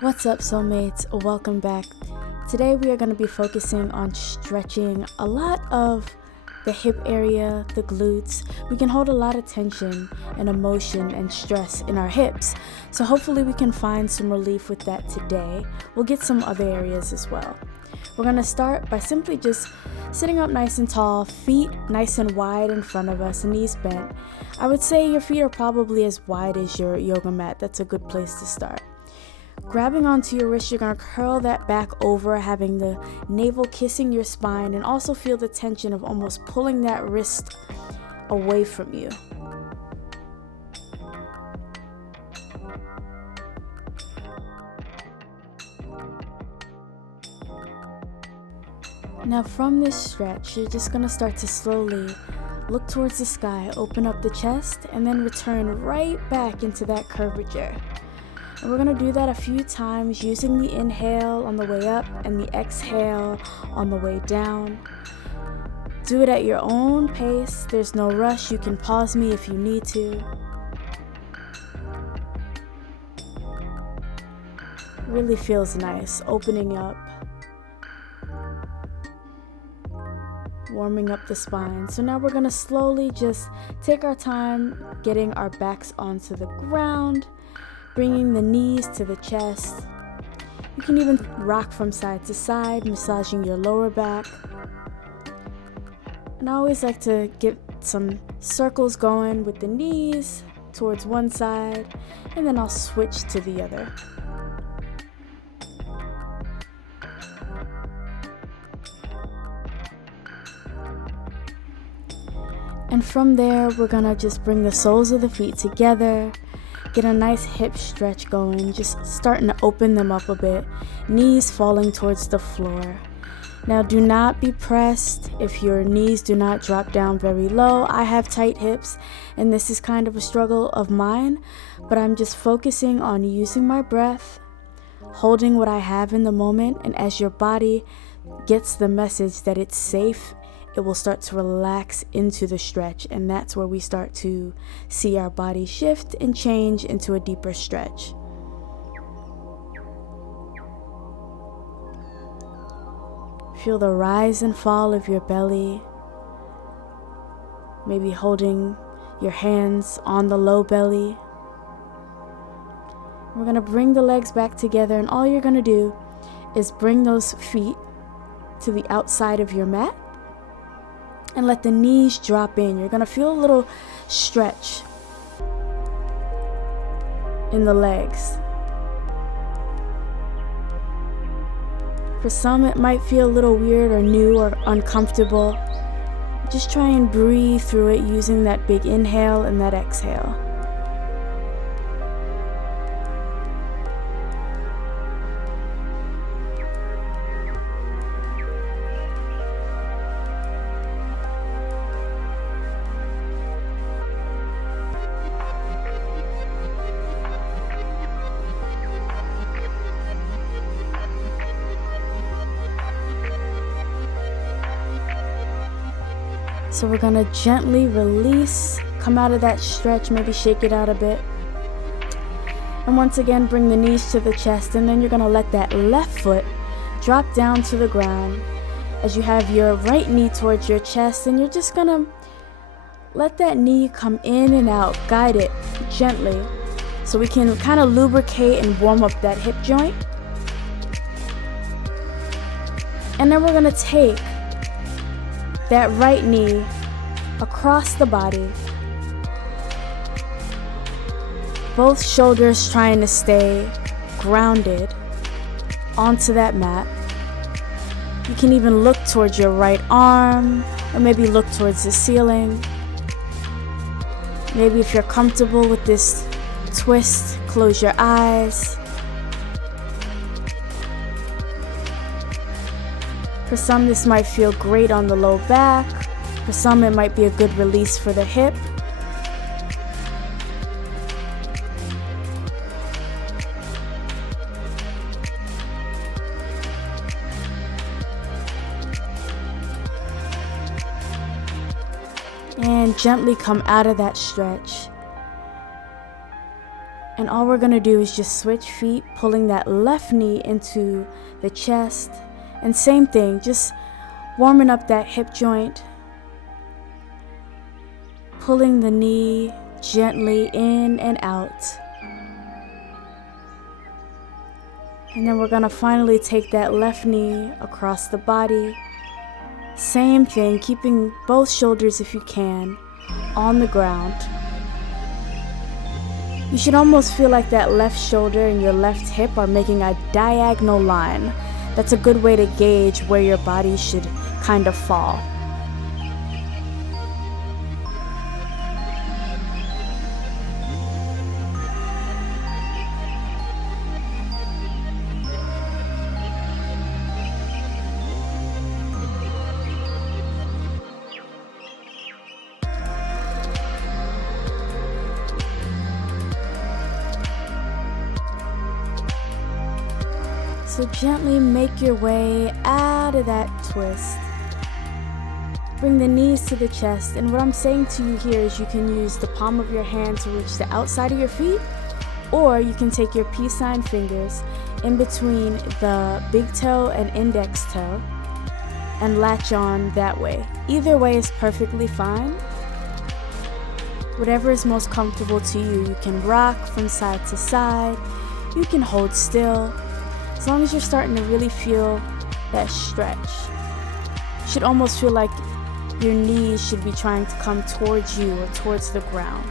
What's up, Soulmates? Welcome back. Today we are going to be focusing on stretching a lot of the hip area, the glutes. We can hold a lot of tension and emotion and stress in our hips. So hopefully we can find some relief with that today. We'll get some other areas as well. We're going to start by simply just sitting up nice and tall, feet nice and wide in front of us, knees bent. I would say your feet are probably as wide as your yoga mat. That's a good place to start. Grabbing onto your wrist, you're going to curl that back over, having the navel kissing your spine, and also feel the tension of almost pulling that wrist away from you. Now from this stretch, you're just going to start to slowly look towards the sky, open up the chest, and then return right back into that curvature. And we're going to do that a few times using the inhale on the way up and the exhale on the way down. Do it at your own pace. There's no rush. You can pause me if you need to. Really feels nice, opening up, warming up the spine. So now we're going to slowly just take our time getting our backs onto the ground, bringing the knees to the chest. You can even rock from side to side, massaging your lower back. And I always like to get some circles going with the knees towards one side, and then I'll switch to the other. And from there, we're gonna just bring the soles of the feet together. Get a nice hip stretch going, just starting to open them up a bit, knees falling towards the floor. Now do not be pressed if your knees do not drop down very low. I have tight hips and this is kind of a struggle of mine, but I'm just focusing on using my breath, holding what I have in the moment, and as your body gets the message that it's safe, it will start to relax into the stretch, and that's where we start to see our body shift and change into a deeper stretch. Feel the rise and fall of your belly, maybe holding your hands on the low belly. We're going to bring the legs back together, and all you're going to do is bring those feet to the outside of your mat and let the knees drop in. You're going to feel a little stretch in the legs. For some, it might feel a little weird or new or uncomfortable. Just try and breathe through it using that big inhale and that exhale. So we're going to gently release, come out of that stretch, maybe shake it out a bit. And once again, bring the knees to the chest, and then you're going to let that left foot drop down to the ground as you have your right knee towards your chest, and you're just going to let that knee come in and out, guide it gently so we can kind of lubricate and warm up that hip joint. And then we're going to take that right knee across the body, both shoulders trying to stay grounded onto that mat. You can even look towards your right arm, or maybe look towards the ceiling. Maybe if you're comfortable with this twist, close your eyes. For some, this might feel great on the low back. For some, it might be a good release for the hip. And gently come out of that stretch. And all we're gonna do is just switch feet, pulling that left knee into the chest. And same thing, just warming up that hip joint. Pulling the knee gently in and out. And then we're gonna finally take that left knee across the body. Same thing, keeping both shoulders, if you can, on the ground. You should almost feel like that left shoulder and your left hip are making a diagonal line. That's a good way to gauge where your body should kind of fall. So gently make your way out of that twist. Bring the knees to the chest, and what I'm saying to you here is you can use the palm of your hand to reach the outside of your feet, or you can take your peace sign fingers in between the big toe and index toe and latch on that way. Either way is perfectly fine. Whatever is most comfortable to you. You can rock from side to side, you can hold still. As long as you're starting to really feel that stretch. You should almost feel like your knees should be trying to come towards you or towards the ground.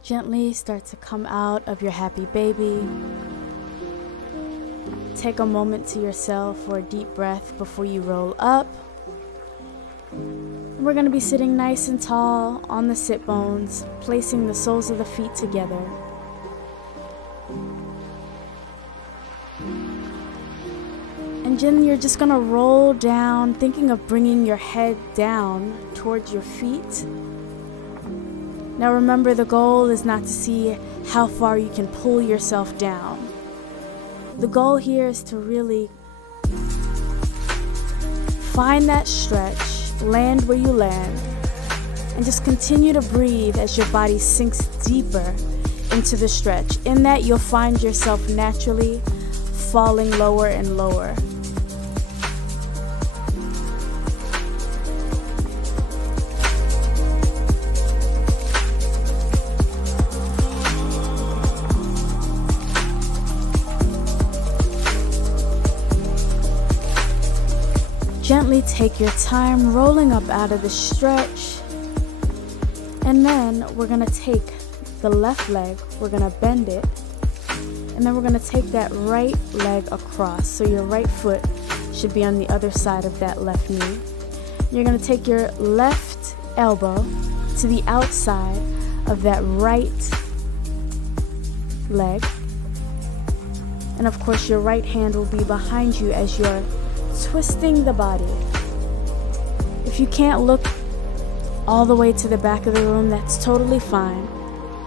Gently start to come out of your happy baby. Take a moment to yourself for a deep breath before you roll up. And we're going to be sitting nice and tall on the sit bones, placing the soles of the feet together. And then you're just going to roll down, thinking of bringing your head down towards your feet. Now remember, the goal is not to see how far you can pull yourself down. The goal here is to really find that stretch, land where you land, and just continue to breathe as your body sinks deeper into the stretch. In that, you'll find yourself naturally falling lower and lower. Gently take your time rolling up out of the stretch, and then we're going to take the left leg, we're going to bend it, and then we're going to take that right leg across, so your right foot should be on the other side of that left knee. You're going to take your left elbow to the outside of that right leg, and of course your right hand will be behind you as you're twisting the body. If you can't look all the way to the back of the room, that's totally fine.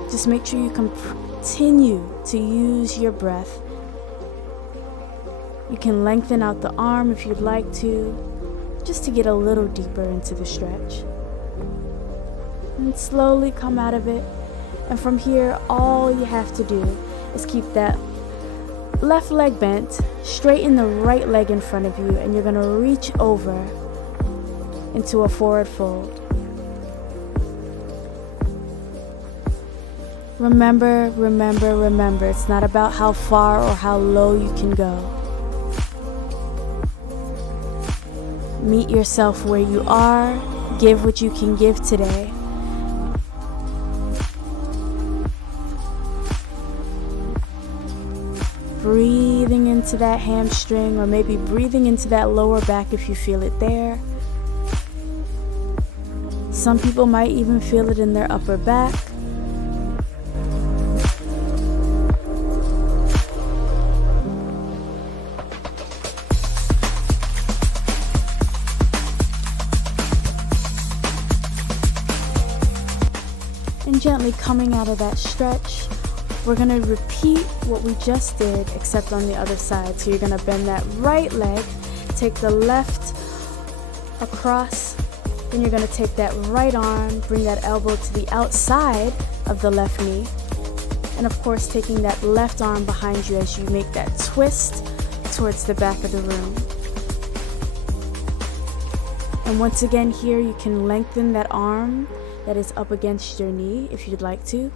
Just make sure you continue to use your breath. You can lengthen out the arm if you'd like to, just to get a little deeper into the stretch. And slowly come out of it. And from here, all you have to do is keep that left leg bent, straighten the right leg in front of you, and you're going to reach over into a forward fold. Remember, it's not about how far or how low you can go. Meet yourself where you are, give what you can give today. Breathing into that hamstring, or maybe breathing into that lower back if you feel it there. Some people might even feel it in their upper back. And gently coming out of that stretch, we're going to repeat what we just did, except on the other side. So you're going to bend that right leg, take the left across, then you're going to take that right arm, bring that elbow to the outside of the left knee, and of course taking that left arm behind you as you make that twist towards the back of the room. And once again here, you can lengthen that arm that is up against your knee if you'd like to.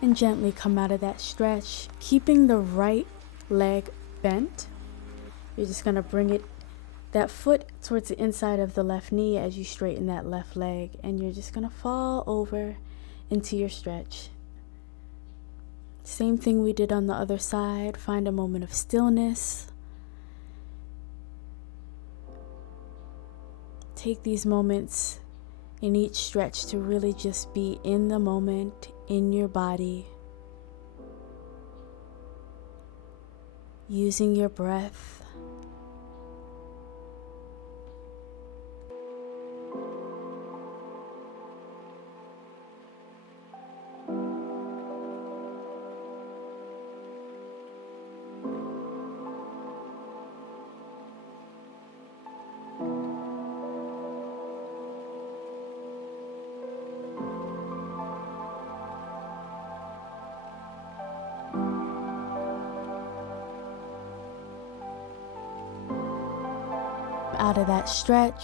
And gently come out of that stretch, keeping the right leg bent. You're just going to bring that foot towards the inside of the left knee as you straighten that left leg, and you're just going to fall over into your stretch. Same thing we did on the other side. Find a moment of stillness. Take these moments in each stretch to really just be in the moment, in your body, using your breath. Out of that stretch,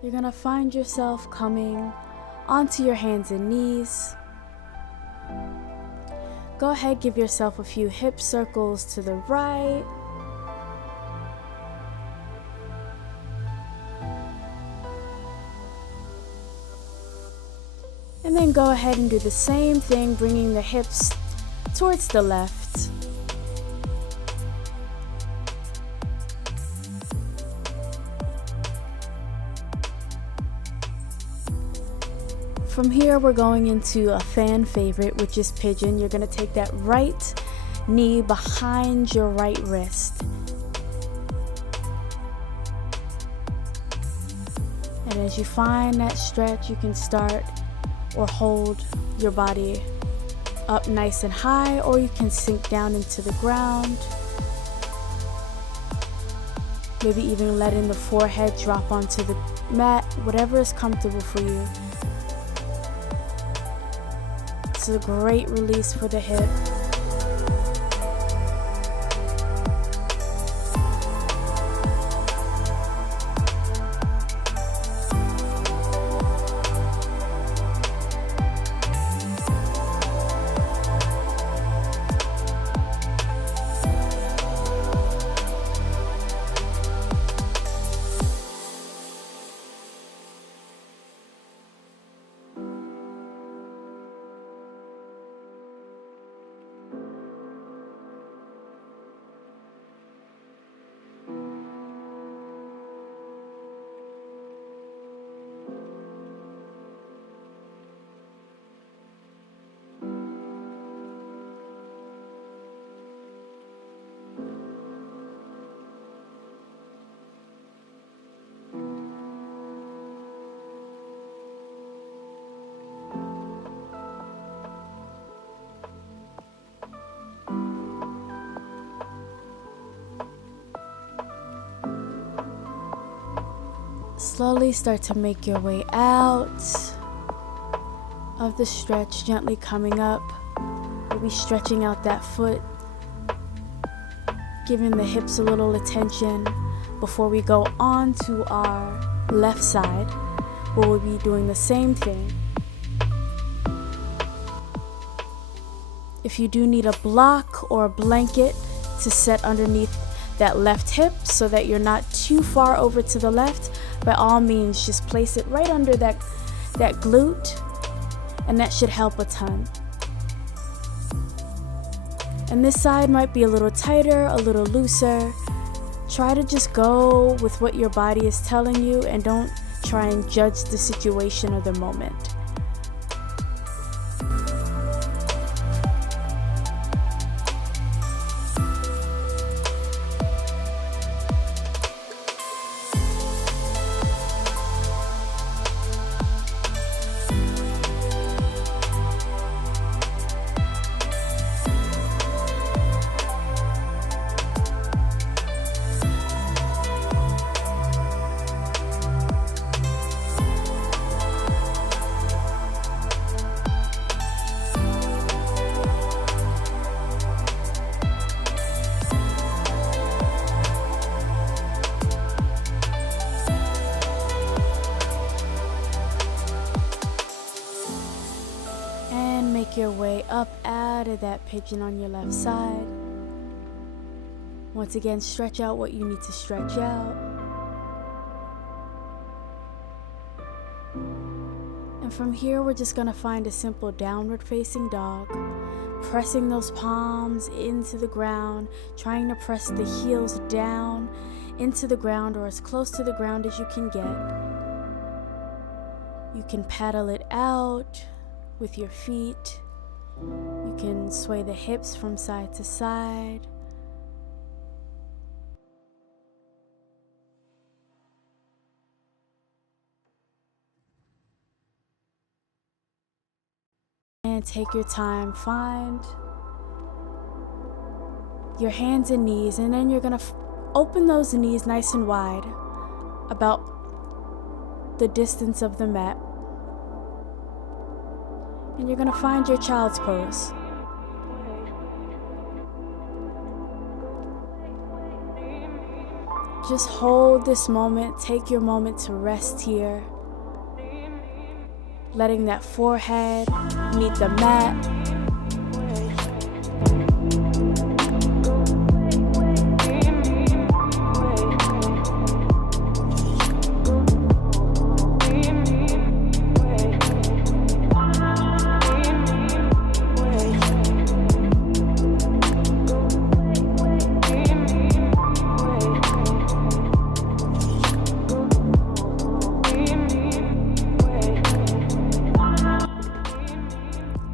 you're going to find yourself coming onto your hands and knees. Go ahead, give yourself a few hip circles to the right. And then go ahead and do the same thing, bringing the hips towards the left. From here, we're going into a fan favorite, which is pigeon. You're going to take that right knee behind your right wrist. And as you find that stretch, you can start or hold your body up nice and high, or you can sink down into the ground. Maybe even letting the forehead drop onto the mat, whatever is comfortable for you. It's a great release for the hip. Slowly start to make your way out of the stretch, gently coming up. Maybe stretching out that foot, giving the hips a little attention before we go on to our left side, where we'll be doing the same thing. If you do need a block or a blanket to set underneath that left hip so that you're not too far over to the left, by all means, just place it right under that glute, and that should help a ton. And this side might be a little tighter, a little looser. Try to just go with what your body is telling you and don't try and judge the situation or the moment. Make your way up out of that pigeon on your left side. Once again, stretch out what you need to stretch out. And from here, we're just gonna find a simple downward facing dog, pressing those palms into the ground, trying to press the heels down into the ground or as close to the ground as you can get. You can paddle it out with your feet. You can sway the hips from side to side. And take your time, find your hands and knees, and then you're gonna open those knees nice and wide, about the distance of the mat. And you're gonna find your child's pose. Just hold this moment, take your moment to rest here. Letting that forehead meet the mat.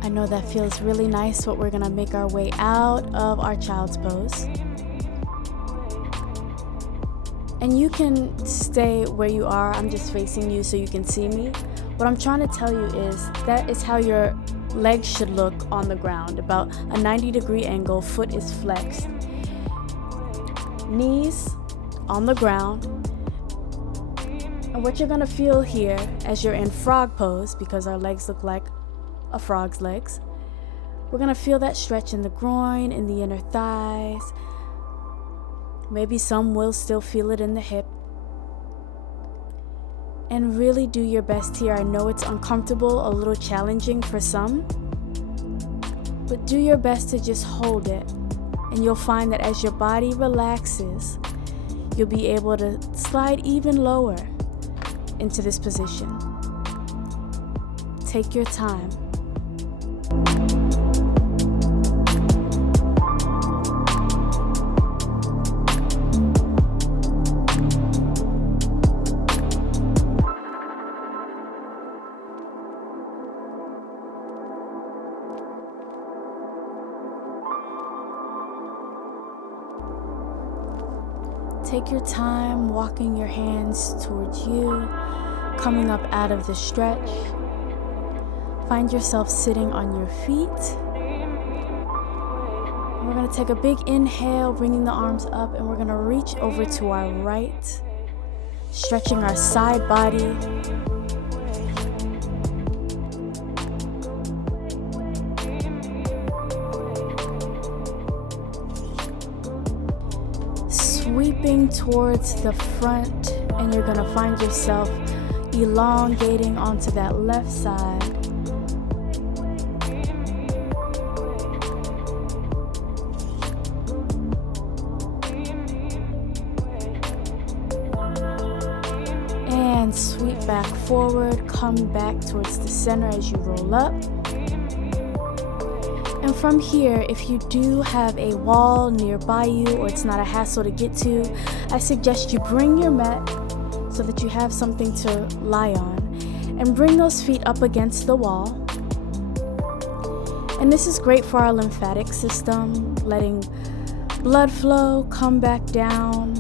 I know that feels really nice, but we're gonna make our way out of our child's pose. And you can stay where you are. I'm just facing you so you can see me. What I'm trying to tell you is that is how your legs should look on the ground, about a 90-degree angle, foot is flexed. Knees on the ground. And what you're gonna feel here as you're in frog pose, because our legs look like a frog's legs, we're gonna feel that stretch in the groin, in the inner thighs. Maybe some will still feel it in the hip. And really do your best here. I know it's uncomfortable, a little challenging for some, but do your best to just hold it. And you'll find that as your body relaxes, you'll be able to slide even lower into this position. Take your time. Take your time walking your hands towards you, coming up out of the stretch. Find yourself sitting on your feet. We're going to take a big inhale, bringing the arms up, and we're going to reach over to our right, stretching our side body. Sweeping towards the front, and you're going to find yourself elongating onto that left side. back forward, come back towards the center as you roll up. And from here, if you do have a wall nearby you or it's not a hassle to get to, I suggest you bring your mat so that you have something to lie on, and bring those feet up against the wall. And this is great for our lymphatic system, letting blood flow come back down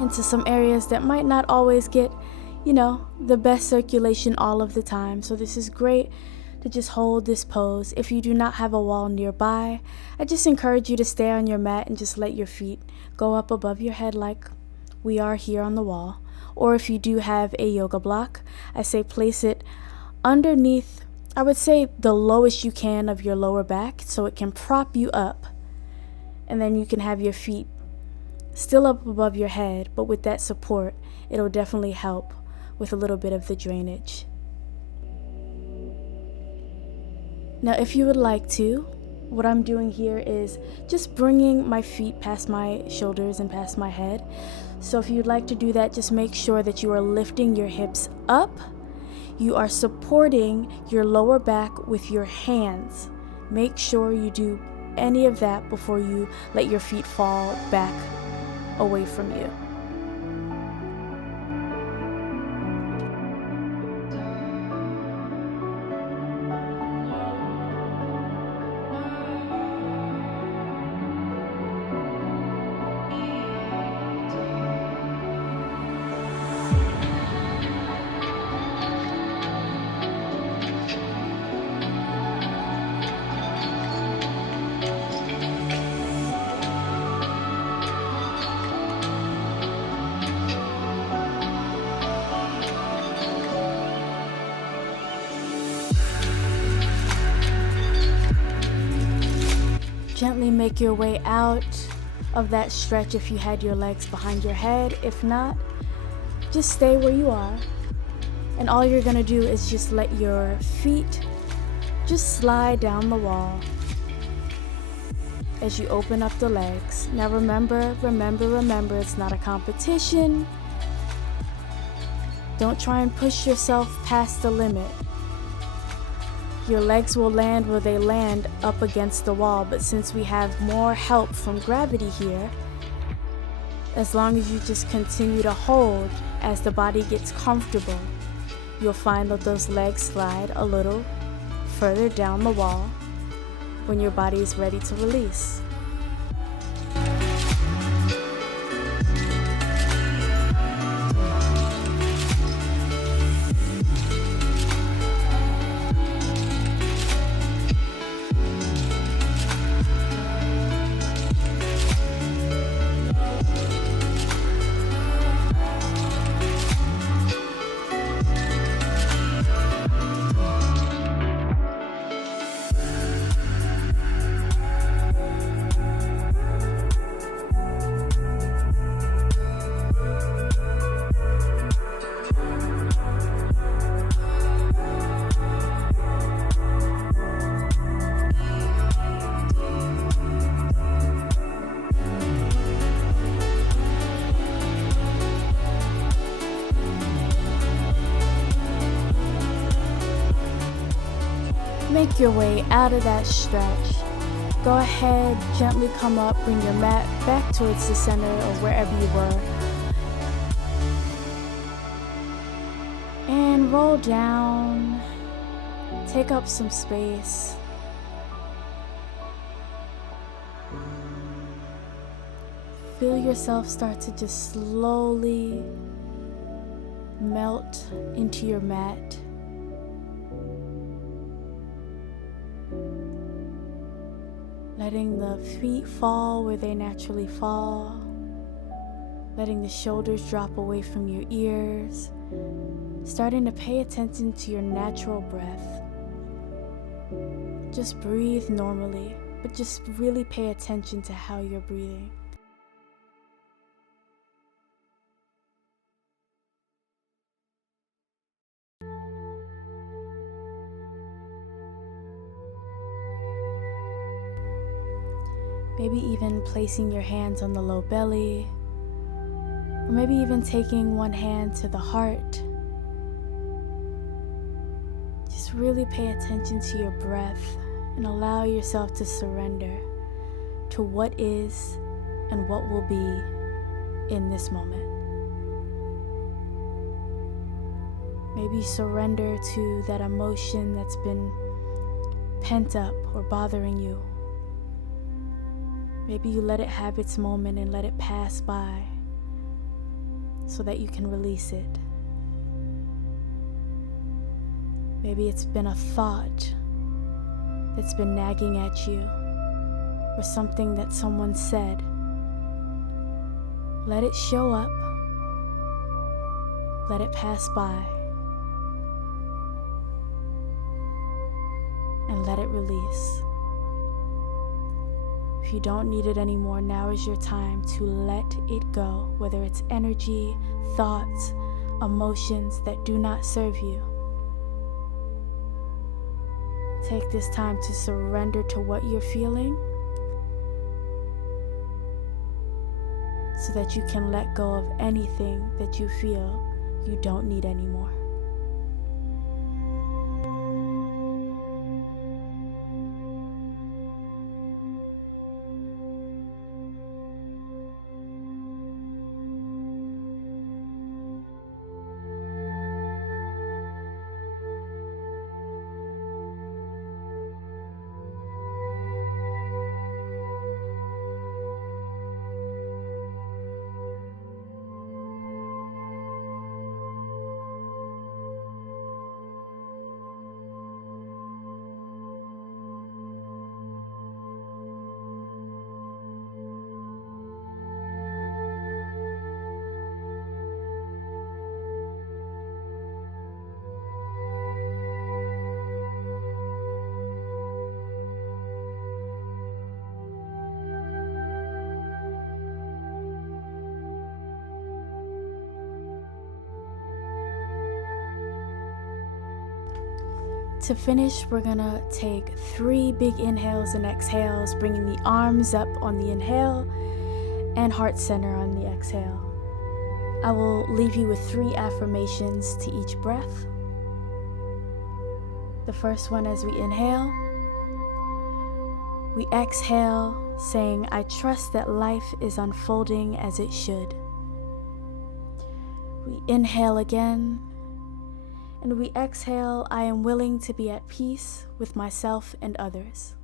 into some areas that might not always get, the best circulation all of the time. So this is great to just hold this pose. If you do not have a wall nearby, I just encourage you to stay on your mat and just let your feet go up above your head like we are here on the wall. Or if you do have a yoga block, I say place it underneath, I would say the lowest you can of your lower back so it can prop you up. And then you can have your feet still up above your head, but with that support, it'll definitely help with a little bit of the drainage. Now, if you would like to, what I'm doing here is just bringing my feet past my shoulders and past my head. So if you'd like to do that, just make sure that you are lifting your hips up. You are supporting your lower back with your hands. Make sure you do any of that before you let your feet fall back away from you. Gently make your way out of that stretch if you had your legs behind your head. If not, just stay where you are. And all you're gonna do is just let your feet just slide down the wall as you open up the legs. Now remember, it's not a competition. Don't try and push yourself past the limit. Your legs will land where they land, up against the wall, but since we have more help from gravity here, as long as you just continue to hold as the body gets comfortable, you'll find that those legs slide a little further down the wall when your body is ready to release. Make your way out of that stretch. Go ahead, gently come up, bring your mat back towards the center or wherever you were. And roll down. Take up some space. Feel yourself start to just slowly melt into your mat. Letting the feet fall where they naturally fall. Letting the shoulders drop away from your ears. Starting to pay attention to your natural breath. Just breathe normally, but just really pay attention to how you're breathing. Maybe even placing your hands on the low belly, or maybe even taking one hand to the heart really pay attention to your breath and allow yourself to surrender to what is and what will be in this moment. Maybe surrender to that emotion that's been pent up or bothering you. Maybe you let it have its moment and let it pass by so that you can release it. Maybe it's been a thought that's been nagging at you, or something that someone said. Let it show up. Let it pass by. And let it release. If you don't need it anymore, now is your time to let it go, whether it's energy, thoughts, emotions that do not serve you. Take this time to surrender to what you're feeling so that you can let go of anything that you feel you don't need anymore. To finish, we're gonna take 3 big inhales and exhales, bringing the arms up on the inhale and heart center on the exhale. I will leave you with 3 affirmations to each breath. The first one, as we inhale, we exhale saying, I trust that life is unfolding as it should. We inhale again, and we exhale, I am willing to be at peace with myself and others.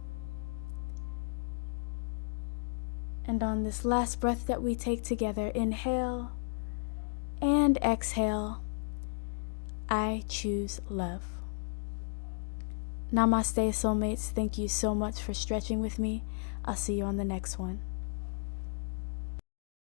And on this last breath that we take together, inhale and exhale, I choose love. Namaste, soulmates. Thank you so much for stretching with me. I'll see you on the next one.